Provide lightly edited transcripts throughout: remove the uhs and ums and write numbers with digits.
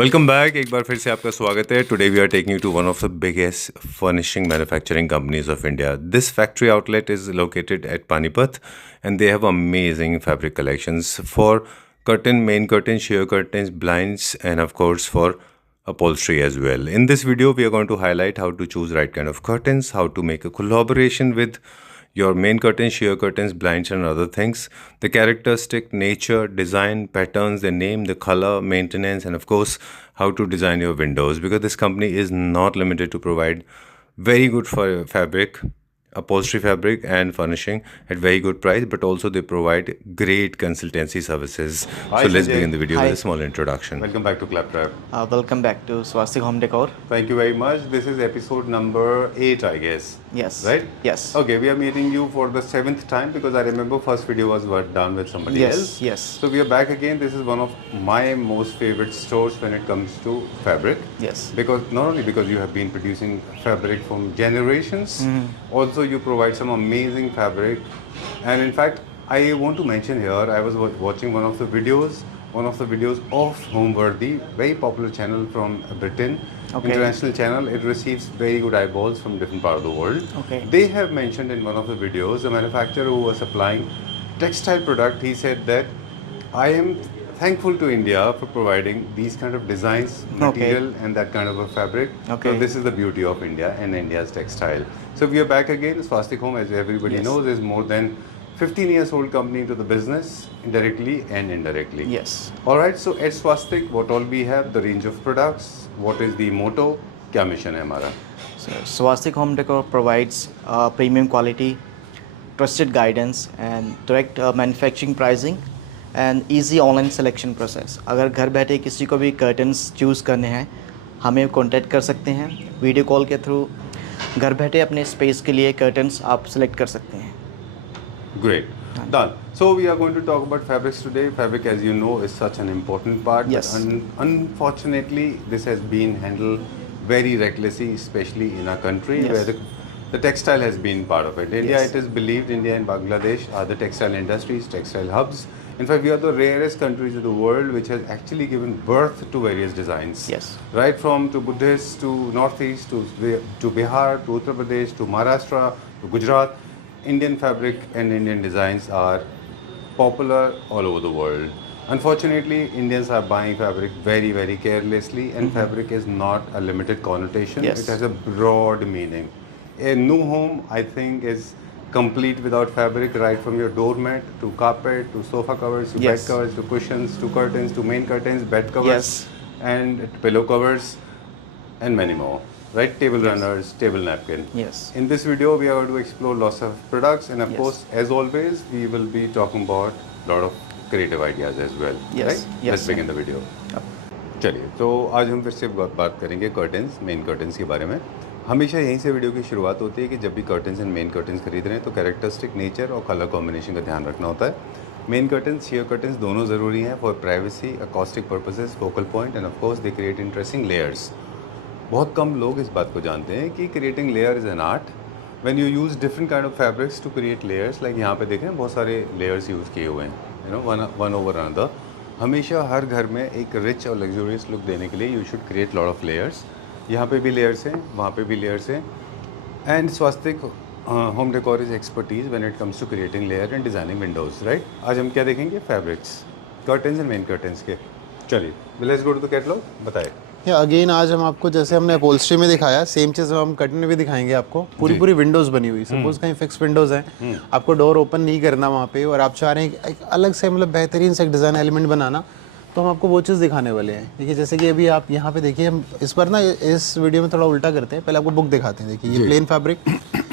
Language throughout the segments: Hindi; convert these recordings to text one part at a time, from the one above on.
Welcome back. एक बार फिर से आपका स्वागत है। Today we are taking you to one of the biggest furnishing manufacturing companies of India. This factory outlet is located at Panipat and they have amazing fabric collections for curtain, main curtain, sheer curtains, blinds and of course for upholstery as well. In this video we are going to highlight how to choose right kind of curtains, how to make a collaboration with your main curtains, sheer curtains, blinds and other things, the characteristic, nature, design, patterns, the name, the color, maintenance and of course how to design your windows, because this company is not limited to provide very good fabric, upholstery fabric and furnishing at very good price, but also they provide great consultancy services. Hi, So let's Sanjay. begin the video Hi. with a small introduction. Welcome back to Claptrap. Welcome back to Swastik Home Decor. Thank you very much. This is episode number 8, I guess. Yes. Right? Yes. Okay, we are meeting you for the 7th time because I remember first video was done with somebody Yes, else. yes. So we are back again. This is one of my most favorite stores when it comes to fabric. Yes. Because not only because you have been producing fabric from generations, also you provide some amazing fabric. And in fact, I want to mention here, I was watching one of the videos of Homeworthy, very popular channel from Britain, Okay. international channel. It receives very good eyeballs from different part of the world. Okay. They have mentioned in one of the videos, the manufacturer who was supplying textile product, he said that I am thankful to India for providing these kind of designs, material and that kind of a fabric. Okay. So this is the beauty of India and India's textile. So we are back again. Swastik Home, as everybody Yes. knows, is more than 15 years old company into the business, indirectly and indirectly. Yes. All right. So at Swastik, what all we have, the range of products, what is the motto, क्या mission है हमारा? So Swastik Home Decor provides premium quality, trusted guidance, and direct manufacturing pricing and easy online selection process. अगर घर बैठे किसी को भी कर्टन्स चूज़ करने हैं, हमें कांटेक्ट कर सकते हैं वीडियो कॉल के थ्रू। घर बैठे अपने स्पेस के लिए कर्टन्स आप सेलेक्ट कर सकते हैं। Great. Done. So we are going to talk about fabrics today. Fabric, as you know, is such an important part. Yes. But unfortunately, this has been handled very recklessly, especially in our country Yes. where the textile has been part of it. India, Yes. it is believed, India and Bangladesh are the textile industries, textile hubs. In fact, we are the rarest countries in the world which has actually given birth to various designs. Yes. Right from to Buddhist to Northeast to Bihar to Uttar Pradesh to Maharashtra to Gujarat. Indian fabric and Indian designs are popular all over the world. Unfortunately, Indians are buying fabric very, very carelessly, and fabric is not a limited connotation. Yes. It has a broad meaning. A new home, I think, is complete without fabric, right from your doormat to carpet to sofa covers to Yes. bed covers to cushions to curtains to main curtains, bed covers, Yes. and pillow covers, and many more. Right, table runners, table napkin. Yes. In this video, we are going to explore lots of products, and of Yes. course, as always, we will be talking about a lot of creative ideas as well. Yes. Right? Yes, Let's begin the video. चलिए, तो आज हम फिर से बात करेंगे कर्टन्स, मेन कर्टन्स के बारे में। हमेशा यहीं से वीडियो की शुरुआत होती है कि जब भी कर्टन्स एंड मेन कर्टन्स खरीद रहे हैं तो कैरेक्टरिस्टिक नेचर और कलर कॉम्बिनेशन का ध्यान रखना होता है। मेन कर्टन्स, शेयर कर्टन्स दोनों ज़रूरी हैं for privacy, acoustic purposes, focal point and of course they create interesting layers. बहुत कम लोग इस बात को जानते हैं कि creating layer is an art when you use different kind of fabrics to create layers. Like यहाँ पे देखें बहुत सारे लेयर्स यूज़ किए हुए हैं, you know, one over another. हमेशा हर घर में एक रिच और लग्जूरियस लुक देने के लिए you should create lot of layers. यहाँ पे भी लेयर्स हैं, वहाँ पे भी लेयर्स हैं। And Swastik home decor is expertise when it comes to creating layer and designing windows. Right, आज हम क्या देखेंगे? Fabrics, curtains and main curtains के। चलिए, let's go to the catalogue. बताइए। या अगेन आज हम आपको, जैसे हमने अपहोल्स्ट्री में दिखाया, सेम चीज़ हम कर्टन में भी दिखाएंगे आपको। पूरी विंडोज़ बनी हुई, सपोज कहीं फिक्स विंडोज़ हैं, आपको डोर ओपन नहीं करना वहाँ पे, और आप चाह रहे हैं एक अलग से, मतलब बेहतरीन से एक डिज़ाइन एलिमेंट बनाना, तो हम आपको वो चीज़ दिखाने वाले हैं। देखिए, जैसे कि अभी आप यहाँ पे देखिए, हम इस बार ना इस वीडियो में थोड़ा उल्टा करते हैं। पहले आपको बुक दिखाते हैं। देखिए, ये प्लेन फैब्रिक,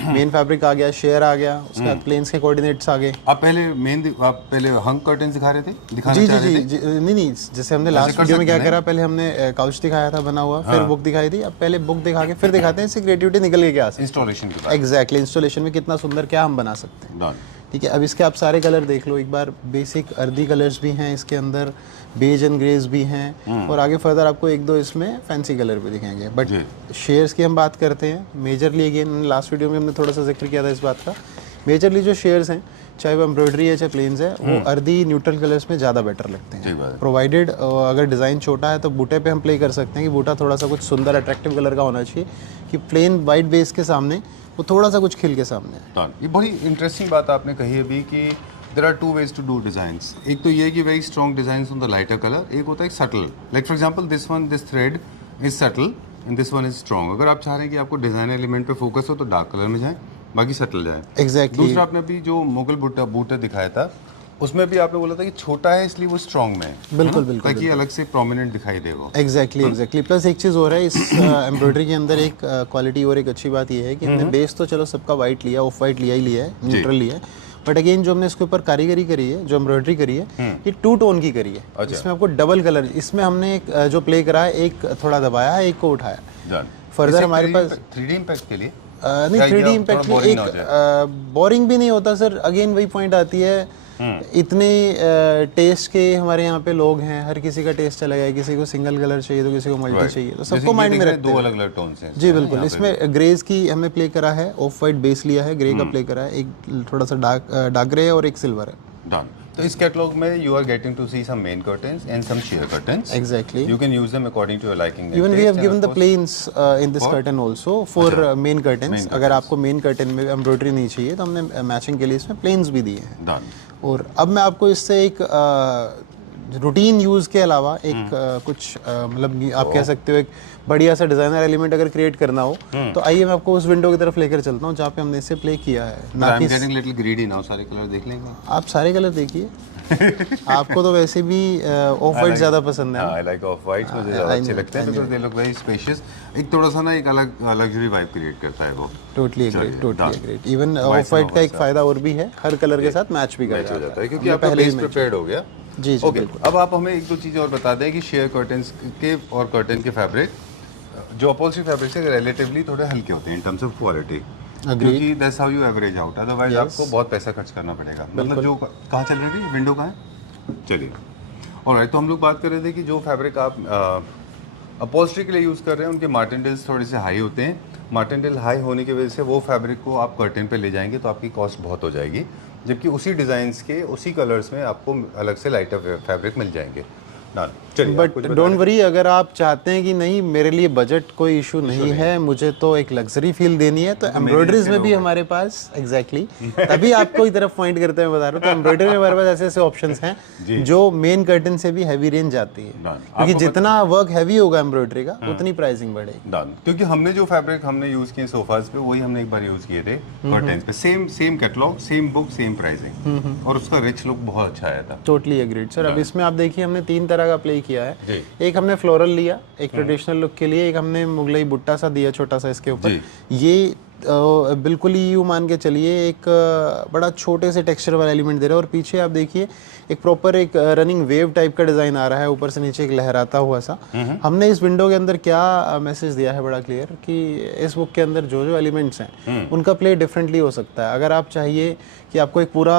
मेन फैब्रिक आ गया, शेयर आ गया, उसके बाद प्लेन्स के कोऑर्डिनेट्स आ गए। आप पहले हंग कर्टन्स दिखा रहे थे, दिखाना जी चाह जी रहे जी थे? नहीं, जैसे हमने लास्ट वीडियो में क्या करा, पहले हमने काउच दिखाया था बना हुआ, फिर बुक दिखाई थी। अब पहले बुक दिखा के फिर दिखाते हैं इससे क्रिएटिविटी निकल के क्या आ सकती है। इंस्टॉलेशन के बाद एग्जैक्टली, इंस्टॉलेशन में कितना सुंदर क्या हम बना सकते हैं। डन। ठीक है, अब इसके आप सारे कलर देख लो एक बार। बेसिक अर्दी कलर्स भी हैं इसके अंदर, बेज एंड ग्रेज भी हैं, और आगे फर्दर आपको एक दो इसमें फैंसी कलर भी दिखेंगे। बट शेयर्स की हम बात करते हैं मेजरली। अगेन लास्ट वीडियो में हमने थोड़ा सा जिक्र किया था इस बात का। मेजरली जो शेयर्स हैं, चाहे वो एम्ब्रॉयडरी है चाहे प्लेन्स है, वो अर्दी न्यूट्रल कलर्स में ज़्यादा बेटर लगते सही बात हैं। है। प्रोवाइडेड अगर डिज़ाइन छोटा है तो बूटे पे हम प्ले कर सकते हैं कि बूटा थोड़ा सा कुछ सुंदर अट्रैक्टिव कलर का होना चाहिए, कि प्लेन वाइट बेस के सामने वो थोड़ा सा कुछ खिल के सामने है। डन। ये बड़ी इंटरेस्टिंग बात आपने कही अभी कि there are two ways to do designs. एक तो ये है कि very strong design on the lighter colour, एक होता है subtle, like for example this thread is subtle and this one is strong. अगर आप चाह रहे हैं कि आपको डिजाइन एलिमेंट पे फोकस हो तो डार्क कलर में जाए, बाकी सटल जाए। एग्जैक्टली। दूसरा आपने अभी जो मुगल बूटा दिखाया था, उसमें भी आपने बोला था कि छोटा है इसलिए वो स्ट्रॉन्ग में है, बिल्कुल, है ना? बिल्कुल, ताकि अलग से प्रोमिनेंट दिखाई दे वो। एग्जैक्टली। प्लस एक चीज़ हो रहा है इस एम्ब्रॉयडरी के अंदर, एक क्वालिटी और एक अच्छी बात ये है कि हमने बेस तो चलो सबका वाइट लिया, ऑफ वाइट लिया ही लिया है, न्यूट्रल लिया है, बट अगेन जो हमने इसके ऊपर कारीगरी करी है, जो एम्ब्रॉयडरी करी है, ये 2 टोन की करी है। इसमें आपको डबल कलर, इसमें हमने एक जो प्ले करा है, एक थोड़ा दबाया है, एक को उठाया। फर्दर हमारे पास 3D इम्पैक्ट के लिए नहीं, 3D इम्पैक्ट में एक बोरिंग भी नहीं होता सर। अगेन वही पॉइंट आती है, इतने टेस्ट के हमारे यहाँ पे लोग हैं, हर किसी का टेस्ट अलग है, किसी को सिंगल कलर चाहिए तो किसी को मल्टी चाहिए, तो सबको माइंड में रखते हैं। 2 अलग-अलग टोन्स हैं जी बिल्कुल। इसमें ग्रेज की हमने प्ले करा है, ऑफ वाइट बेस लिया है, ग्रे का प्ले करा है, एक थोड़ा सा डार्क ग्रे है और एक सिल्वर है। डन। तो इस कैटलॉग में you are getting to see some main curtains and some sheer curtains. Exactly. You can use them according to your liking. Even we have given the planes in this curtain also for main curtains. अगर आपको मेन कर्टन में एम्ब्रॉयडरी नहीं चाहिए तो हमने मैचिंग के लिए इसमें प्लेन्स भी दिए हैं। डन। और अब मैं आपको इससे एक रूटीन यूज़ के अलावा एक कुछ मतलब आप कह सकते हो एक बढ़िया सा डिजाइनर एलिमेंट अगर क्रिएट करना हो तो आइए मैं आपको उस विंडो की तरफ लेकर चलता हूँ जहाँ पे हमने इसे प्ले किया है। I'm getting little greedy now, सारे कलर देख लेंगे। आप सारे कलर देखिए। आपको तो वैसे भी ऑफ वाइट ज़्यादा पसंद है। I like off whites, मुझे ज़्यादा अच्छे लगते हैं because they look very spacious। एक थोड़ा सा ना एक अलग लग्जरी वाइब क्रिएट करता है वो। Totally agreed. Even of white का एक फायदा और भी है, हर कलर के साथ मैच भी कर जाता है क्योंकि आपका बेस प्रिपेयर्ड हो गया। जी ओके, अब आप हमें एक दो चीज़ें और बता दें कि शेयर कर्टन्स के और कर्टन के फैब्रिक जो अपॉल्स्ट्री फैब्रिक से रिलेटिवली थोड़े हल्के होते हैं इन टर्म्स ऑफ क्वालिटी, क्योंकि that's how you average out, otherwise आपको बहुत पैसा खर्च करना पड़ेगा। मतलब जो कहाँ चल रही थी, विंडो कहाँ है, चलिए। ऑलराइट, तो हम लोग बात कर रहे थे कि जो फैब्रिक आप अपॉल्स्ट्री के लिए यूज़ कर रहे हैं उनके मार्टिनडेल्स थोड़े से हाई होते हैं। मार्टिनडेल हाई होने की वजह से वो फैब्रिक को आप कर्टन पे ले जाएंगे तो आपकी कॉस्ट बहुत हो जाएगी, जबकि उसी डिज़ाइंस के उसी कलर्स में आपको अलग से लाइटर फैब्रिक मिल जाएंगे। बट डोंट वरी, अगर आप चाहते हैं कि नहीं मेरे लिए बजट कोई इशू नहीं है, मुझे तो एक लग्जरी फील देनी है, तो एम्ब्रॉयडरीज में भी हमारे पास एग्जैक्टली तभी आपको की तरफ पॉइंट करते हुए बता रहा हूँ, तो एम्ब्रॉयडरी में हमारे पास ऐसे ऐसे ऑप्शंस हैं जो मेन कर्टन से भी हैवी रेंज आती है, क्योंकि जितना वर्क हैवी होगा एम्ब्रॉयडरी का उतनी प्राइसिंग बढ़ेगी। क्योंकि हमने जो फैब्रिक हमने यूज किए सोफाज पे वही हमने एक बार यूज किए थे कर्टन्स पे, same catalogue, same book, same pricing, और उसका रिच लुक बहुत अच्छा आया था। Totally agreed sir. अब इसमें आप देखिए हमने 3 तरह का प्ले किया है। एक हमने फ्लोरल लिया एक ट्रेडिशनल लुक के लिए, एक हमने मुगलई बुट्टा सा दिया छोटा सा इसके ऊपर। ये बिल्कुल ही यूँ मान के चलिए एक बड़ा छोटे से टेक्सचर वाला एलिमेंट दे रहा है, और पीछे आप देखिए एक प्रॉपर एक रनिंग वेव टाइप का डिज़ाइन आ रहा है, ऊपर से नीचे एक लहराता हुआ सा। हमने इस विंडो के अंदर क्या मैसेज दिया है बड़ा क्लियर, कि इस बुक के अंदर जो जो एलिमेंट्स हैं उनका प्ले डिफरेंटली हो सकता है। अगर आप चाहिए कि आपको एक पूरा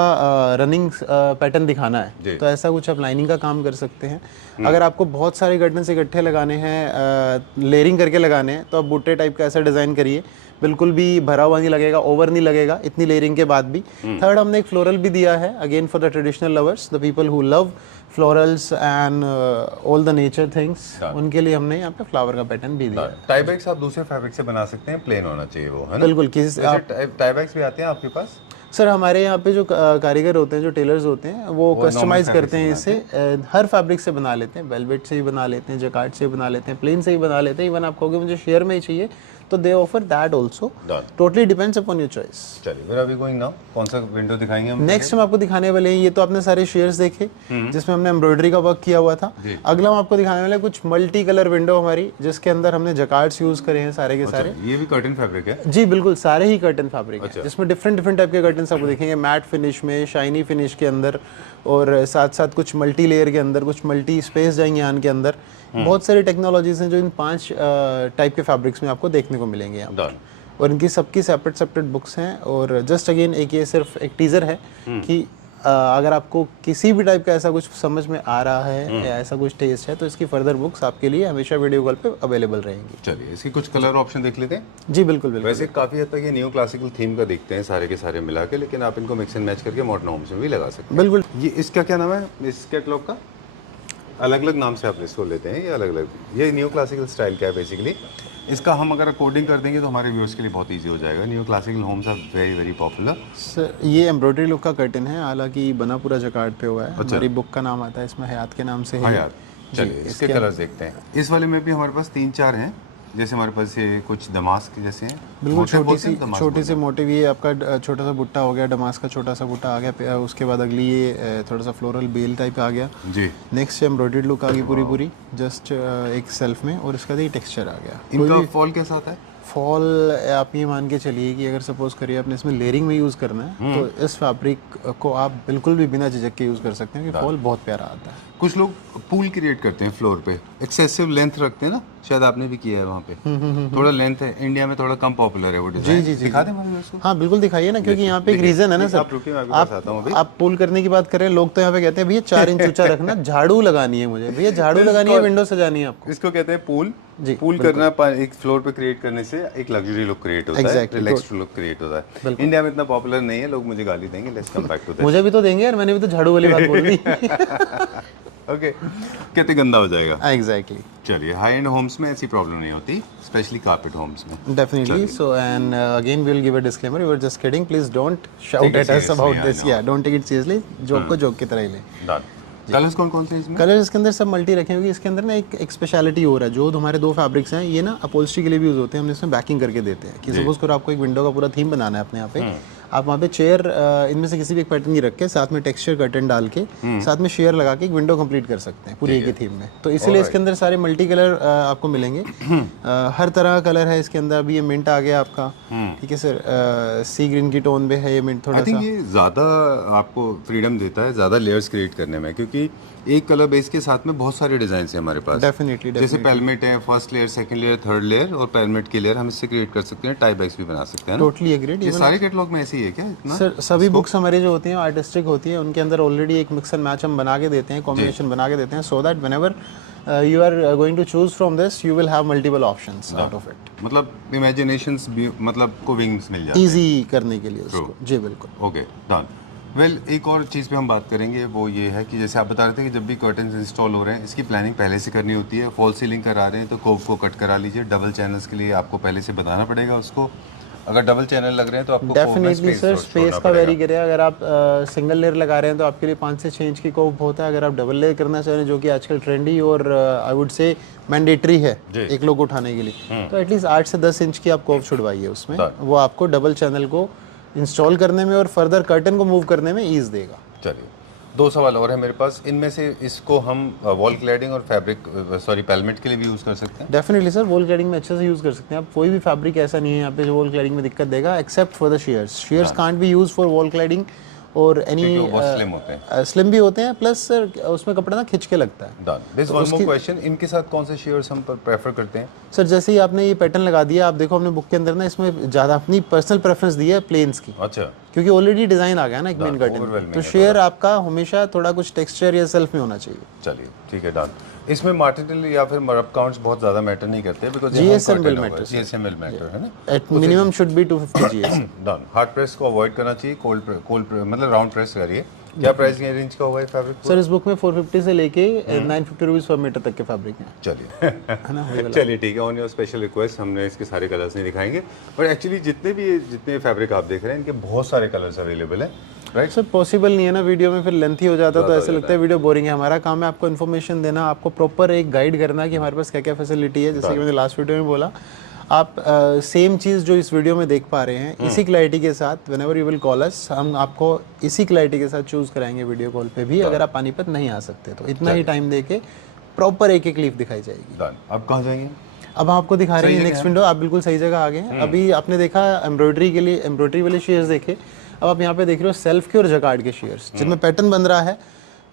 रनिंग पैटर्न दिखाना है तो ऐसा कुछ आप लाइनिंग का काम कर सकते हैं। अगर आपको बहुत सारे कर्टन्स इकट्ठे लगाने हैं, लेयरिंग करके लगाने हैं, तो आप बूटे टाइप का ऐसा डिज़ाइन करिए, बिल्कुल भी भरा हुआ नहीं लगेगा, ओवर नहीं लगेगा इतनी लेयरिंग के बाद भी। थर्ड हमने एक फ्लोरल भी दिया है, again for the traditional lovers, the people who love florals and all the nature things, उनके लिए हमने यहाँ पे फ्लावर का पैटर्न भी दिया है। टाई बैग्स आप दूसरे फैब्रिक से बना सकते हैं, प्लेन होना चाहिए वो, है ना? बिल्कुल। टाई बैग्स भी आते हैं आपके पास? सर हमारे यहाँ पे जो कारीगर होते हैं, जो टेलर्स होते हैं, वो कस्टमाइज करते हैं इसे, हर फैब्रिक से बना लेते हैं, वेलवेट से ही बना लेते हैं, जकार्ड से ही बना लेते हैं, प्लेन से ही बना लेते हैं। इवन आप कहोगे मुझे शेयर में ही चाहिए तो दे offer that also, totally depends upon your choice. चलिए फिर अभी गोइंग नाउ, कौन सा विंडो दिखाएंगे हम? नेक्स्ट हम आपको दिखाने वाले हैं, ये तो आपने सारे शेयर्स देखे जिसमें हमने एम्ब्रॉयडरी का वर्क किया हुआ था। अगला हम आपको दिखाने वाले कुछ मल्टी कलर विंडो हमारी, जिसके अंदर हमने जकार्ड्स यूज करे हैं सारे के सारे। ये भी कर्टन फैब्रिक है? जी बिल्कुल, सारे ही कर्टन फैब्रिक है, जिसमें डिफरेंट टाइप के कर्टन आपको देखेंगे, मैट फिनिश में, शाइनी फिनिश के अंदर, और साथ साथ कुछ मल्टी लेयर के अंदर, कुछ मल्टी स्पेस जाएंगे यान के अंदर। बहुत सारी टेक्नोलॉजीज हैं जो इन 5 टाइप के फैब्रिक्स में आपको देखने को मिलेंगे यहाँ, और इनकी सबकी सेपरेट बुक्स हैं। और जस्ट अगेन एक ये सिर्फ एक टीजर है कि अगर आपको किसी भी टाइप का ऐसा कुछ समझ में आ रहा है या ऐसा कुछ टेस्ट है तो इसकी फर्दर बुक्स आपके लिए हमेशा वीडियो कॉल पे अवेलेबल रहेंगी। चलिए इसकी कुछ कलर ऑप्शन देख लेते हैं। जी बिल्कुल बिल्कुल। वैसे काफ़ी हद तक ये न्यू क्लासिकल थीम का देखते हैं सारे के सारे मिला के, लेकिन आप इनको मिक्स एंड मैच करके मॉडर्न होम्स में भी लगा सकते हैं। बिल्कुल। ये इसका क्या नाम है इस कैटलॉग का? अलग अलग नाम से आप इसको लेते हैं, ये अलग अलग, ये न्यू क्लासिकल स्टाइल का है बेसिकली। इसका हम अगर कोडिंग कर देंगे तो हमारे व्यूअर्स के लिए बहुत इजी हो जाएगा। New classical homes are very very popular. Sir ये एम्ब्रॉयडरी लुक का कर्टन है, हालांकि बना पूरा जकार्ड पे हुआ है। हमारी बुक का नाम आता है इसमें हयात के नाम से है। हयात। चलिए इसके कलर्स देखते हैं। इस वाले में भी हमारे पास 3-4 हैं, जैसे हमारे पास ये कुछ दमास्क जैसे हैं, बिल्कुल मोटिव छोटी सी मोटिव। ये आपका छोटा सा बुट्टा हो गया, डमास्क का छोटा सा बुट्टा आ गया। उसके बाद अगली ये थोड़ा सा फ्लोरल बेल टाइप आ गया जी। नेक्स्ट एम्ब्रॉयडरी लुक आ गई पूरी पूरी जस्ट एक सेल्फ में, और इसका देखिए टेक्सचर आ गया। इनका फॉल कैसा आता है? फॉल आप ये मान के चलिए कि अगर सपोज करिए आपने इसमें लेयरिंग में यूज़ करना है तो इस फैब्रिक को आप बिल्कुल भी बिना झिझक के यूज़ कर सकते हैं, क्योंकि फॉल बहुत प्यारा आता है। कुछ लोग पूल क्रिएट करते हैं फ्लोर पे, एक्सेसिव लेंथ रखते हैं ना, शायद आपने भी किया है वहाँ पे। थोड़ा लेंथ है, इंडिया में थोड़ा कम पॉपुलर है वो डिजाइन। जी दिखा दें हमारे उसको? हाँ बिल्कुल दिखाइए ना, क्योंकि यहाँ पे एक रीजन है ना सर। आप रुकिए, मैं आपके पास आता हूँ अभी। आप पुल करने की बात कर रहे हैं, लोग तो यहाँ पे कहते हैं भैया 4 इंच ऊंचा रखना, झाड़ू लगानी है मुझे। भैया झाड़ू लगानी है, विंडो सजानी है आपको। इसको कहते हैं पूल। जी, पूल करना एक फ्लोर पे क्रिएट करने से एक लग्जरी लुक क्रिएट होता है, रिलैक्स्ड लुक क्रिएट होता है। इंडिया में इतना पॉपुलर नहीं है, लोग मुझे गाली देंगे। Let's come back to that. मुझे भी तो देंगे यार, मैंने भी तो झाड़ू वाली बात बोल दी। ओके, कहते गंदा हो जाएगा। एग्जैक्टली। चलिए हाई एंड होम्स में ऐसी प्रॉब्लम नहीं होती, स्पेशली कारपेट होम्स में। Definitely. So and again we will give a disclaimer. We were just kidding. Please don't shout at us about this. Yeah, don't take it seriously. Joke को जोक की तरह ही ले। डन। कलर्स कौन कौन से हैं इसमें? कलर इसके अंदर सब मल्टी रखे हुए। इसके अंदर ना एक स्पेशलिटी हो रहा है, जो हमारे 2 फैब्रिक्स हैं ये ना अपॉल्स्ट्री के लिए भी यूज होते हैं। हमने इसमें बैकिंग करके देते हैं कि सपोज करो आपको एक विंडो का पूरा थीम बनाना है अपने यहाँ पे, आप वहाँ पे चेयर इनमें से किसी भी एक पैटर्न की रख के साथ में टेक्सचर कर्टन डाल के साथ में शेयर लगा के एक विंडो कंप्लीट कर सकते हैं पूरी एक ही थीम में। तो इसीलिए इसके अंदर सारे मल्टी कलर आपको मिलेंगे। हर तरह का कलर है इसके अंदर। अभी ये मिंट आ गया आपका, ठीक है सर, सी ग्रीन की टोन पे है ये मिंट। थोड़ा सा ये ज़्यादा आपको फ्रीडम देता है ज़्यादा लेयर्स क्रिएट करने में, क्योंकि एक कलर बेस के साथ में बहुत सारे डिजाइन हैं हमारे पास। डेफिनेटली जैसे पेलमेट है, first layer, second layer, third layer, और पेलमेट की लेयर हम इससे क्रिएट कर सकते हैं। टाई बैग्स भी बना सकते हैं। Totally agreed. ये सारे कैटलॉग में ऐसे ही है क्या इतना? सर सभी बुक्स हमारी जो होती हैं आर्टिस्टिक होती है, उनके अंदर ऑलरेडी एक मिक्स एंड मैच हम बना के देते हैं, कॉम्बिनेशन बना के देते हैं, so that whenever you are going to choose from this, you will have multiple options out of it. मतलब इमेजिनेशंस भी मतलब को विंग्स मिल जाते हैं इजी करने के लिए उसको। जी बिल्कुल। Okay done. वेल एक और चीज़ पे हम बात करेंगे, वो ये है कि जैसे आप बता रहे थे कि जब भी कर्टन्स इंस्टॉल हो रहे हैं इसकी प्लानिंग पहले से करनी होती है। फॉल सीलिंग करा रहे हैं तो कोव को कट करा लीजिए। डबल चैनल्स के लिए आपको पहले से बताना पड़ेगा उसको। अगर डबल चैनल लग रहे हैं तो आपको डेफिनेटली सर स्पेस का वेरी करेगा। अगर आप सिंगल लेयर लगा रहे हैं तो आपके लिए 5 से 6 इंच की कोव होता है। अगर आप डबल लेयर करना चाह रहे हैं, जो कि आजकल ट्रेंडी और आई वुड से मैंडेटरी है एक लोग उठाने के लिए, तो एटलीस्ट 8 से 10 इंच की आप कोव छुड़वाइए उसमें। वो आपको डबल चैनल को इंस्टॉल करने में और फर्दर कर्टन को मूव करने में ईज देगा। चलिए 2 सवाल और है मेरे पास। इनमें से इसको हम वॉल क्लैडिंग और पेलमेट के लिए भी यूज़ कर सकते हैं? डेफिनेटली सर, वॉल क्लैडिंग में अच्छे से यूज़ कर सकते हैं आप। कोई भी फैब्रिक ऐसा नहीं है यहाँ पे जो वॉल क्लैडिंग में दिक्कत देगा, except for the shares. Shares can't be use for wall cladding और एनी स्लिम होते हैं। स्लिम भी होते हैं, प्लस सर उसमें कपड़ा ना खिंच के लगता है। Done. This one more question, इनके साथ कौन से शेयर्स हम प्रेफर करते हैं? सर जैसे ही आपने ये पैटर्न लगा दिया, आप देखो हमने बुक के अंदर ना इसमें ज़्यादा अपनी पर्सनल प्रेफरेंस दी है प्लेन्स की। अच्छा। क्योंकि ऑलरेडी डिज़ाइन आ गया ना एक मेन कर्टन, तो शेयर आपका हमेशा थोड़ा कुछ टेक्सचर या सेल्फ में होना चाहिए। चलिए ठीक है डन। इसमें मटेरियल या फिर मरब काउंट्स बहुत ज़्यादा मैटर नहीं करते, because GSM will matter। GSM will matter है ना। At minimum should be 250 GSM। Done. Hard press को अवॉइड करना चाहिए, कोल्ड मतलब राउंड प्रेस करिए। क्या प्राइस रेंज का हुआ है फैब्रिक? सर इस बुक में 450 से लेके 950 रुपीज़ पर मीटर तक के फैब्रिक हैं। चलिए है ना। चलिए ठीक है। ऑन योर स्पेशल रिक्वेस्ट हमने इसके सारे कलर्स नहीं दिखाएंगे, बट एक्चुअली जितने फैब्रिक आप देख रहे हैं इनके बहुत सारे कलर्स अवेलेबल हैं, राइट? सर पॉसिबल नहीं है ना, वीडियो में फिर लेंथी हो जाता तो ऐसा लगता है वीडियो बोरिंग है। हमारा काम है आपको इन्फॉर्मेशन देना, आपको प्रॉपर एक गाइड करना कि हमारे पास क्या क्या फैसिलिटी है। जैसे कि मैंने लास्ट वीडियो में बोला, आप सेम चीज़ जो इस वीडियो में देख पा रहे हैं इसी क्लैरिटी के साथ व्हेनेवर यू विल कॉल अस, हम आपको इसी क्लैरिटी के साथ चूज़ कराएंगे वीडियो कॉल पे भी। अगर आप पानीपत नहीं आ सकते तो इतना ही टाइम दे के प्रॉपर एक लीफ दिखाई जाएगी। डन। अब कहाँ जाएंगे? अब आपको दिखा रहे हैं नेक्स्ट विंडो। आप बिल्कुल सही जगह आ गए हैं। अभी आपने देखा एम्ब्रॉयडरी के लिए एम्ब्रॉयडरी वाले शेयर्स देखे, अब आप यहाँ पे देख रहे हो सेल्फ के और जकार्ड के शेयर्स, जिनमें पैटर्न बन रहा है।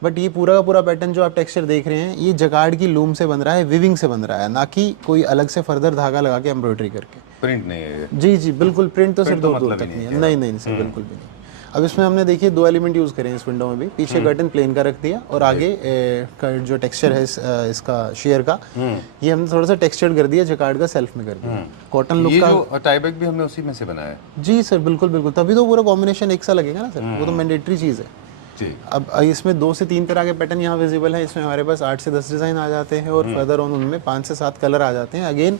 बट ये पूरा का पूरा पैटर्न जो आप टेक्सचर देख रहे हैं ये जकार्ड की लूम से बन रहा है, विविंग से बन रहा है, ना कि कोई अलग से फर्दर धागा लगा के एम्ब्रॉयडरी करके। प्रिंट नहीं है? जी जी बिल्कुल, प्रिंट तो सिर्फ दूर दूर तक नहीं है। नहीं नहीं सर बिल्कुल भी नहीं। अब इसमें हमने देखिए 2 एलिमेंट यूज़ करें इस विंडो में भी, पीछे कर्टन प्लेन का रख दिया और आगे जो टेक्सचर है इसका शेयर का, ये हमने थोड़ा सा टेक्सचर्ड कर दिया, जकार्ड का सेल्फ में कर दिया, कॉटन लुक ये का। जो टाई बैग भी हमने उसी में से बनाया है। जी सर, बिल्कुल बिल्कुल, तभी तो पूरा कॉम्बिनेशन एक सा लगेगा ना सर, वो तो मैंडेटरी चीज़ है। जी। अब इसमें 2 से 3 तरह के पैटर्न यहाँ विजिबल है, इसमें हमारे पास 8 से 10 डिज़ाइन आ जाते हैं और फर्दर ऑन उनमें 5 से 7 कलर आ जाते हैं। अगेन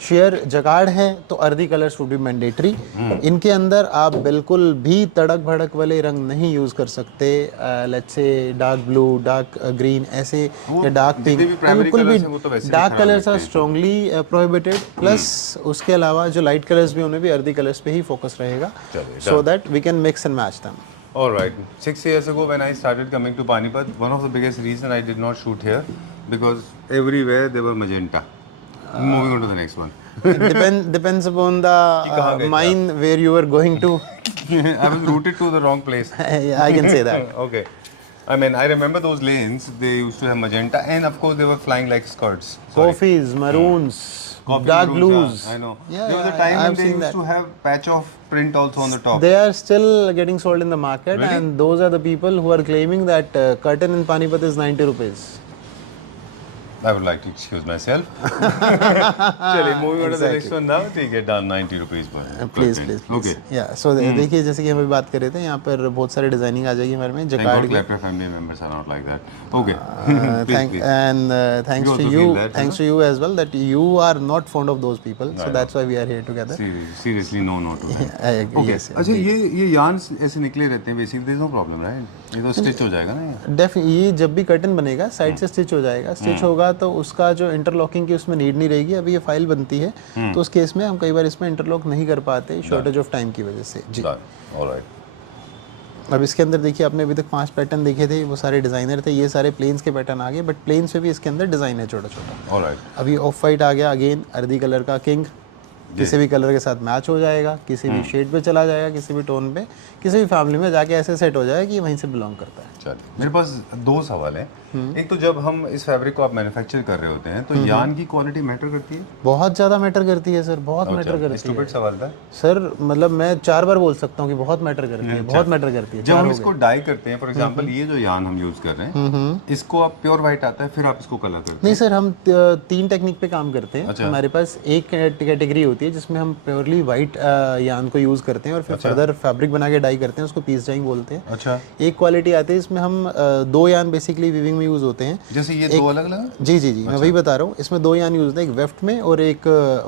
शेयर जकार्ड है तो earthy colours would be mandatory. इनके अंदर आप बिल्कुल भी तड़क भड़क वाले रंग नहीं यूज़ कर सकते, let's say dark blue, dark green ऐसे या डार्क पिंक, बिल्कुल भी dark colours are strongly prohibited. Plus उसके अलावा जो लाइट कलर्स भी उनमें भी अर्दी कलर्स पे ही फोकस रहेगा, so that we can mix and match them. All right. 6 years ago, when I started coming to Panipat, one of the biggest reason I did not shoot here because everywhere they were magenta. Moving on to the next one. Depends upon the mine where you were going to. I was routed to the wrong place. Yeah, I can say that. Okay. I mean, I remember those lanes. They used to have magenta, and of course, they were flying like skirts. Coffees, maroons, Coffee dark maroons, blues. I know. Yeah, there was a yeah, time I've when they seen used that. to have patch of print also on the top. They are still getting sold in the market, Really? and those are the people who are claiming that curtain in Panipat is 90 rupees. I would like to excuse myself. चलिए, moving on to the next one now. ठीक है, done 90 rupees पर. Please, please, please. Okay. Yeah. So देखिए, जैसे कि हम अभी बात कर रहे थे, यहाँ पर बहुत सारे डिजाइनिंग आ जाएगी हमारे में Thank जकार्ड God की। Clapper family members are not like that. Okay. Please, Thank please. and thanks You to also you, feel that, thanks to you as well, that you are not fond of those people. So that's why we are here together. Seriously, no to that. I agree. Okay. Yes. अच्छा, ये यार्न ऐसे निकले रहते हैं basically, there's no problem, right? ये तो स्टिच हो जाएगा ना ये? डेफिनेटली ये जब भी कर्टन बनेगा साइड से स्टिच हो जाएगा, स्टिच होगा तो उसका जो इंटरलॉकिंग की उसमें नीड नहीं रहेगी। अभी ये फाइल बनती है तो उस केस में हम कई बार इसमें इंटरलॉक नहीं कर पाते शॉर्टेज ऑफ टाइम की वजह से। जी। ऑलराइट। अब इसके अंदर देखिए, आपने अभी तक 5 पैटर्न देखे थे, वो सारे डिज़ाइनर थे, ये सारे प्लेन्स के पैटर्न आ गए, बट प्लेन्स पे भी इसके अंदर डिज़ाइन है छोटा छोटा। ऑलराइट। अभी ऑफ वाइट आ गया, अगेन अर्दी कलर का किंग, किसी भी कलर के साथ मैच हो जाएगा, किसी भी शेड पे चला जाएगा, किसी भी टोन पे, किसी भी फैमिली में जाके ऐसे सेट हो जाएगा कि वहीं से बिलोंग करता है। चलिए, मेरे पास 2 सवाल हैं। एक तो जब हम इस फैब्रिक को आप मैन्युफैक्चर कर रहे होते हैं तो यार्न की क्वालिटी मैटर करती है? बहुत ज़्यादा मैटर करती है सर, बहुत मैटर करती है स्टूपिड सवाल था सर, मतलब मैं 4 बार बोल सकता हूँ कि बहुत मैटर करती है, बहुत मैटर करती है। जब हम इसको डाई करते हैं, फॉर एग्जांपल ये जो यार्न हम यूज कर रहे हैं, इसको आप प्योर व्हाइट आता है, फिर आप इसको कलर करते हैं? नहीं सर, हम 3 टेक्निक पे काम करते हैं। हमारे पास एक कैटेगरी होती है जिसमें हम प्योरली व्हाइट यार्न को यूज करते हैं और फिर फर्दर फैब्रिक बना के डाई करते हैं, उसको पीस डाइंग बोलते हैं। अच्छा। एक क्वालिटी आती है इसमें हम 2 यार्न बेसिकली वीविंग में यूज होते हैं। जैसे ये 2 अलग अलग? जी जी जी, मैं वही बता रहा हूँ। इसमें 2 यार्न यूज है, एक वेफ्ट में और एक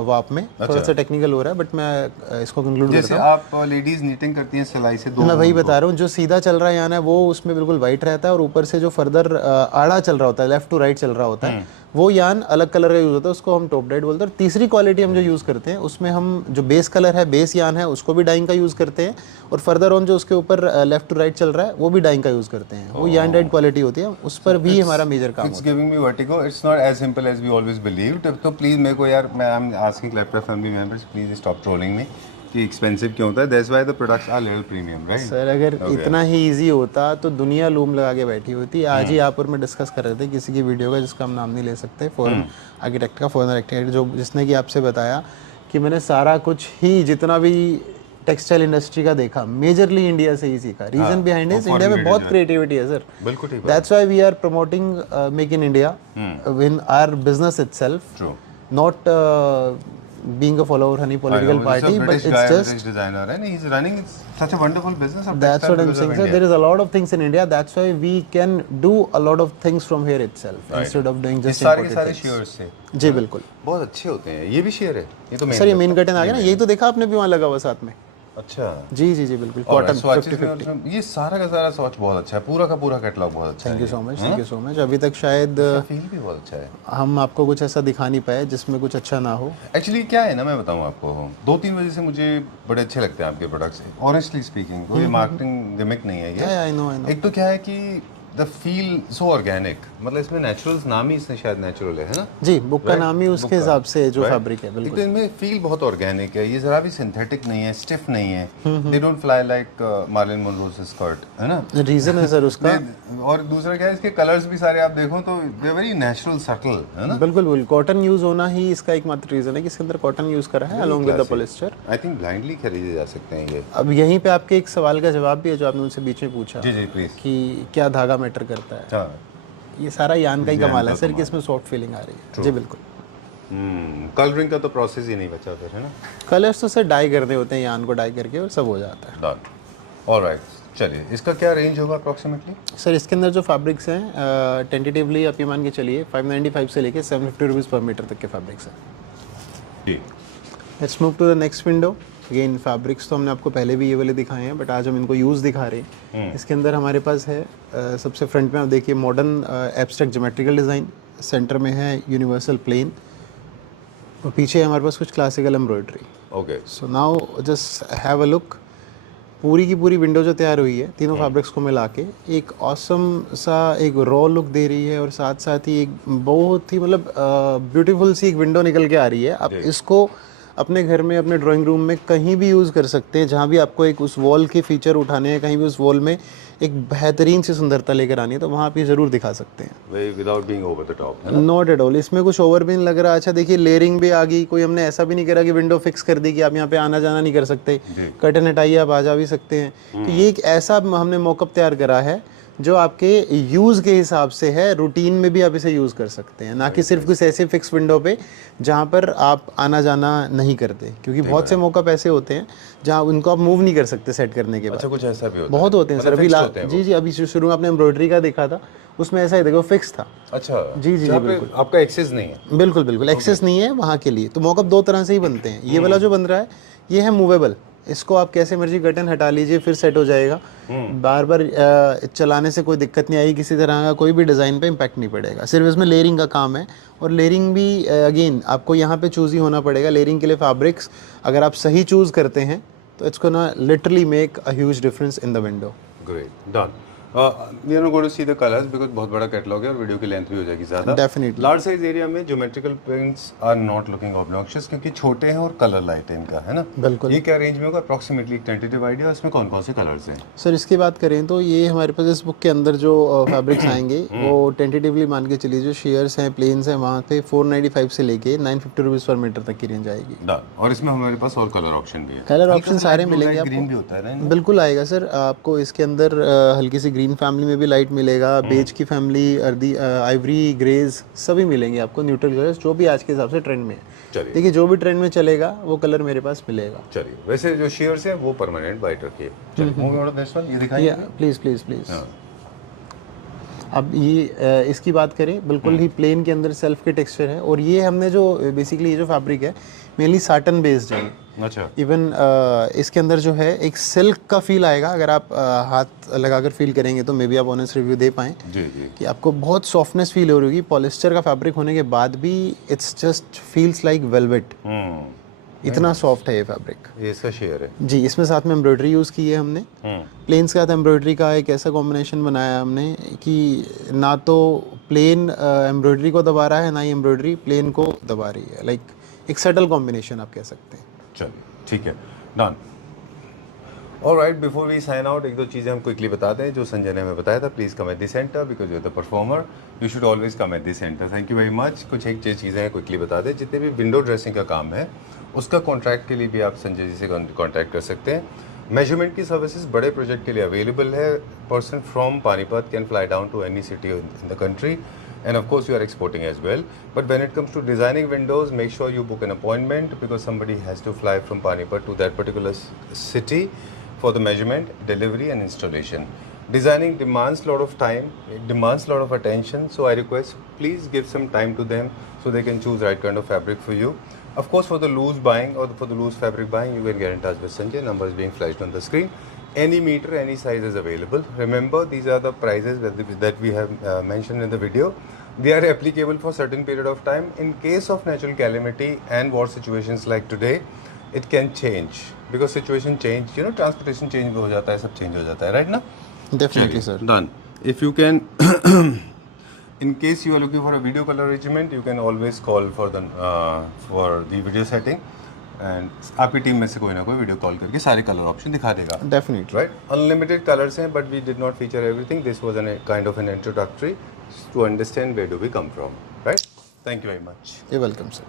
वाप में। थोड़ा सा टेक्निकल हो रहा है बट मैं इसको कंक्लूड जैसे करता हूँ। आप लेडीज नीटिंग करती हैं सिलाई से 2? मैं वही बता रहा हूँ, जो सीधा चल रहा है यान है वो उसमें बिल्कुल वाइट रहता है और ऊपर से जो फर्दर आड़ा चल रहा होता है, लेफ्ट टू राइट चल रहा होता है, वो यान अलग कलर का यूज होता है, उसको हम टॉप डाइट बोलते हैं। और तीसरी क्वालिटी हम जो यूज़ करते हैं उसमें हम जो बेस कलर है, बेस यान है, उसको भी डाइंग का यूज़ करते हैं और फर्दर ऑन जो उसके ऊपर लेफ्ट टू राइट चल रहा है वो भी डाइंग का यूज़ करते हैं। वो यान डाइट क्वालिटी होती है, उस पर भी हमारा मेजर काम it's giving me vertigo, it's not as simple as we always believed. तो प्लीज मेरे को यार, मैं I am asking Clapper family members, please stop trolling me कि एक्सपेंसिव क्यों होता है। That's why the products are little premium, right? Sir अगर इतना ही इजी होता तो दुनिया लूम लगा के बैठी होती। आज ही आप और मैं डिस्कस कर रहे थे किसी की वीडियो का जिसका हम नाम नहीं ले सकते, फॉरेन आर्किटेक्ट का, फॉरेन आर्किटेक्ट जो जिसने कि आपसे बताया कि मैंने सारा कुछ ही जितना भी टेक्सटाइल इंडस्ट्री का देखा मेजरली इंडिया से ही सीखा। रीजन बिहाइंड इज इंडिया में बहुत क्रिएटिविटी है सर। बिल्कुल ठीक। That's why we are promoting make in India in our business itself, true, not being a follower of any political party, but it's just designer and he's running such a wonderful business of that's textile what I'm because of saying, sir. India. There is a lot of things in India. That's why we can do a lot of things from here itself instead of doing just सारे के imported सारे things. शेयर्स से जी बिल्कुल बहुत अच्छे होते हैं। ये भी शेयर है, ये तो सर, ये मेन कर्टन आ गया ना, यही तो देखा आपने भी वहाँ लगा हुआ साथ में। अच्छा जी जी जी बिल्कुल, कॉटन 50-50। ये सारा का सारा स्वॉच बहुत अच्छा है, पूरा का पूरा कैटलॉग बहुत अच्छा है। Thank you so much, thank you so much. अभी तक शायद फील भी बहुत अच्छा है। हम आपको कुछ ऐसा दिखा नहीं पाए जिसमें कुछ अच्छा ना हो। एक्चुअली क्या है ना, मैं बताऊं आपको, 2-3 वजह से मुझे बड़े अच्छे लगते हैं आपके प्रोडक्ट्स, ऑनेस्टली स्पीकिंग। कोई मार्केटिंग गिमिक नहीं है ये। आई नो एक तो क्या है कि द फील सो ऑर्गेनिक, मतलब इसमें नेचुरल्स नाम ही इसने शायद नेचुरल है ना? जी, बुक का Right? नाम ही बुक उसके का, हिसाब से जो right? फैब्रिक है, एक तो बिल्कुल। इनमें फील बहुत ऑर्गेनिक है, ये जरा भी सिंथेटिक नहीं है, स्टिफ नहीं है, they don't fly like Marilyn Monroe's skirt, है ना? रीजन है सर उसका, और दूसरा क्या है, इसके कलर्स भी सारे आप देखो तो दे वेरी नेचुरल सटल, है ना? बिल्कुल बिल्कुल। कॉटन यूज होना ही इसका एकमात्र रीजन है कि इसके अंदर कॉटन यूज करा है along with the polyester. I think blindly खरीदे जा सकते हैं ये। अब यहीं पे आपके एक सवाल का जवाब भी है जो आपने मुझसे बीच में पूछा जी जी प्लीज। कि क्या धागा मैटर करता है। हाँ, ये सारा यान का ही यान कमाल का है सर कि कमाल। इसमें सॉफ्ट फीलिंग आ रही है। जी बिल्कुल। कलरिंग का तो प्रोसेस ही नहीं बचा फिर, है ना? कलर्स तो सर डाई करने होते हैं, यान को डाई करके, और सब हो जाता है। Done, alright. चलिए, इसका क्या रेंज होगा अप्रॉक्सीमेटली? सर इसके अंदर जो फैब्रिक्स हैं टेंटेटिवली आप ये मान के चलिए 595 से लेके 750 रुपीज़ पर मीटर तक के फैब्रिक्स हैं। जी। Let's move to the next window. Again fabrics तो हमने आपको पहले भी ये वाले दिखाए हैं, बट आज हम इनको यूज़ दिखा रहे हैं। इसके अंदर हमारे पास है सबसे फ्रंट में आप देखिए modern abstract geometrical design, centre में है यूनिवर्सल प्लेन, और पीछे हमारे पास कुछ classical embroidery. Okay, so now just have a look. पूरी की पूरी विंडो जो तैयार हुई है तीनों फैब्रिक्स को मिला के एक ऑसम सा एक रॉ लुक दे रही है, और साथ साथ ही एक बहुत ही मतलब ब्यूटीफुल सी एक विंडो निकल के आ रही है। आप इसको अपने घर में, अपने ड्राइंग रूम में कहीं भी यूज़ कर सकते हैं, जहाँ भी आपको एक उस वॉल के फीचर उठाने हैं, कहीं भी उस वॉल में एक बेहतरीन सी सुंदरता लेकर आनी है, तो वहाँ आप ये ज़रूर दिखा सकते हैं। Without being over the top, है ना? नॉट एट ऑल, इसमें कुछ ओवर भी नहीं लग रहा। अच्छा देखिए लेयरिंग भी आ गई, कोई हमने ऐसा भी नहीं करा कि विंडो फिक्स कर दी कि आप यहाँ पे आना जाना नहीं कर सकते, कर्टन हटाइए आप आ जा भी सकते हैं। तो ये एक ऐसा हमने मॉकअप तैयार करा है जो आपके यूज़ के हिसाब से है, रूटीन में भी आप इसे यूज़ कर सकते हैं, ना कि सिर्फ कुछ ऐसे फिक्स विंडो पे जहाँ पर आप आना जाना नहीं करते, क्योंकि बहुत से मॉकअप ऐसे होते हैं जहाँ उनको आप मूव नहीं कर सकते सेट करने के बाद। अच्छा, कुछ ऐसा भी होता बहुत होते हैं सर। मतलब अभी जी जी, अभी शुरू में आपने एम्ब्रॉयडरी का देखा था, उसमें ऐसा ही देखो फिक्स था। अच्छा, जी जी जहाँ पे बिल्कुल, आपका एक्सेस नहीं है। बिल्कुल बिल्कुल एक्सेस नहीं है वहाँ के लिए। तो मॉकअप दो तरह से ही बनते हैं। ये वाला जो बन रहा है ये है मूवेबल, इसको आप कैसे मर्जी कर्टन हटा लीजिए फिर सेट हो जाएगा। बार बार चलाने से कोई दिक्कत नहीं आएगी, किसी तरह का कोई भी डिज़ाइन पे इम्पैक्ट नहीं पड़ेगा। सिर्फ इसमें लेयरिंग का काम है, और लेयरिंग भी अगेन आपको यहाँ पे चूज़ ही होना पड़ेगा। लेयरिंग के लिए फैब्रिक्स अगर आप सही चूज़ करते हैं तो it's gonna literally make a huge difference in the window. Great, done. We are not going to see the colours because बहुत बड़ा कैटलॉग है और वीडियो की लेंथ भी हो जाएगी ज़्यादा। डेफिनेटली लार्ज साइज एरिया में geometrical prints are not looking obnoxious क्योंकि छोटे हैं और कलर लाइट है इनका, है ना? बिल्कुल। ये क्या रेंज में होगा अप्रॉक्सीमेटली, एक टेंटेटिव आइडिया? इसमें कौन कौन से कलर्स हैं? सर इसकी बात करें तो ये हमारे पास इस बुक के अंदर जो फैब्रिक्स आएंगे वो टेंटेटिवली मान के चलिए जो शेयर्स हैं, प्लेन्स हैं, वहाँ पे 495 से लेके 950 रुपीज़ पर मीटर तक की रेंज आएगी। डन। और इसमें हमारे पास और कलर ऑप्शन भी है। कलर ऑप्शन सारे मिलेंगे ग्रीन भी आपको, होता है ना? बिल्कुल आएगा सर। आपको इसके अंदर हल्की सी ग्रीन फैमिली में भी लाइट मिलेगा, बेज की फैमिली, अर्दी आइवरी, ग्रेज सभी मिलेंगे आपको, न्यूट्रल कलर्स जो भी आज के हिसाब से ट्रेंड में है। चलिए, देखिए जो भी ट्रेंड में चलेगा वो कलर मेरे पास मिलेगा। चलिए। वैसे जो शेयर्स हैं वो परमानेंट वाइट रखिए। चलिए, moving on to next one, ये दिखाइए। Please please please. हाँ। अब ये इसकी बात करें, बिल्कुल ही प्लेन के अंदर सेल्फ के टेक्सचर है, और ये हमने जो बेसिकली ये जो फैब्रिक है मेनली साटन बेस्ड है। अच्छा, इवन इसके अंदर जो है एक सिल्क का फील आएगा, अगर आप हाथ लगाकर फील करेंगे तो मे बी आप ऑनेस्ट रिव्यू दे पाएँ जी जी। कि आपको बहुत सॉफ्टनेस फील हो रही होगी। पॉलिस्टर का फैब्रिक होने के बाद भी it's just feels like velvet, इतना सॉफ्ट है ये फैब्रिक। ये इसका शेयर है जी। इसमें साथ में एम्ब्रॉयडरी यूज़ की है हमने, प्लेन्स के साथ एम्ब्रॉयडरी का एक ऐसा कॉम्बिनेशन बनाया हमने कि ना तो प्लेन एम्ब्रॉयडरी को दबा रहा है, ना ही एम्ब्रॉयडरी प्लेन को दबा रही है। लाइक एक सटल कॉम्बिनेशन आप कह सकते हैं। चलिए, ठीक है, done. All right, before we sign out एक दो चीज़ें हम क्विकली बता दें जो संजय ने हमें बताया था। Please come at the centre because you are the performer, you should always come at the centre. Thank you very much. कुछ एक चीज़ें हैं क्विकली बता दें। जितने भी विंडो ड्रेसिंग का काम है उसका कॉन्ट्रैक्ट के लिए भी आप संजय जी से कॉन्टैक्ट कर सकते हैं। मेजरमेंट की सर्विसेज बड़े प्रोजेक्ट के लिए अवेलेबल है। Person from Panipat can fly down to any city in the country, and of course you are exporting as well. But when it comes to designing windows, make sure you book an appointment because somebody has to fly from Panipat to that particular city for the measurement, delivery and installation. Designing demands a lot of time, it demands a lot of attention, so I request please give some time to them so they can choose right kind of fabric for you. Of course, for the loose buying or for the loose fabric buying, you can get in touch with Sanjay. Number is being flashed on the screen. Any meter, any size is available. Remember, these are the prices that we have mentioned in the video. They are applicable for certain period of time. In case of natural calamity and war situations like today, it can change because situation change. You know, transportation change हो जाता है, सब change हो जाता है, right ना? Definitely sir. Done. If you can, in case you are looking for a video color arrangement, you can always call for the video setting, and आपकी टीम में से कोई ना कोई वीडियो कॉल करके सारे कलर ऑप्शन दिखा देगा. डेफिनेटली. Right? Unlimited colors हैं, but we did not feature everything. This was a kind of an introductory to understand where do we come from. Right? Thank you very much. You're welcome, sir.